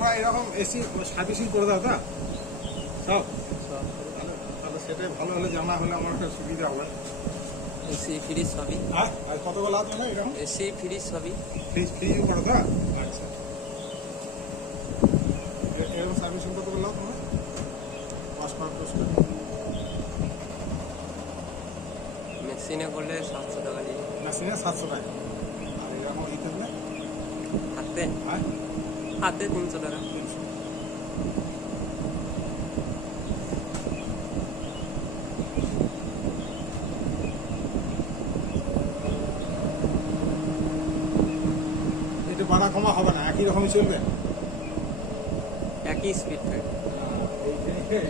তোমরা এরকম AC servicing করে দাও তা সব? তাহলে সেটাই ভালো হলে জানা হলে আমার একটা সুবিধা হবে। এসি ফ্রিজ সবই, আর কত বেলা তোমরা এরকম এসি ফ্রিজ সবই। ফ্রিজও করো তা? আচ্ছা, এরকম সার্ভিসিং কত বেলা তোমরা? 5-10 টাকা মেশিনে করলে 700 টাকা দিয়ে, মেশিনে 700 টাকা। আর এরকম ইতে দিলে হাতে হ্যাঁ হাতে 300 টাকা। 300। এটা বাড়া কমা হবে না, একই রকমই চলবে। একই স্পিড থাকে। এই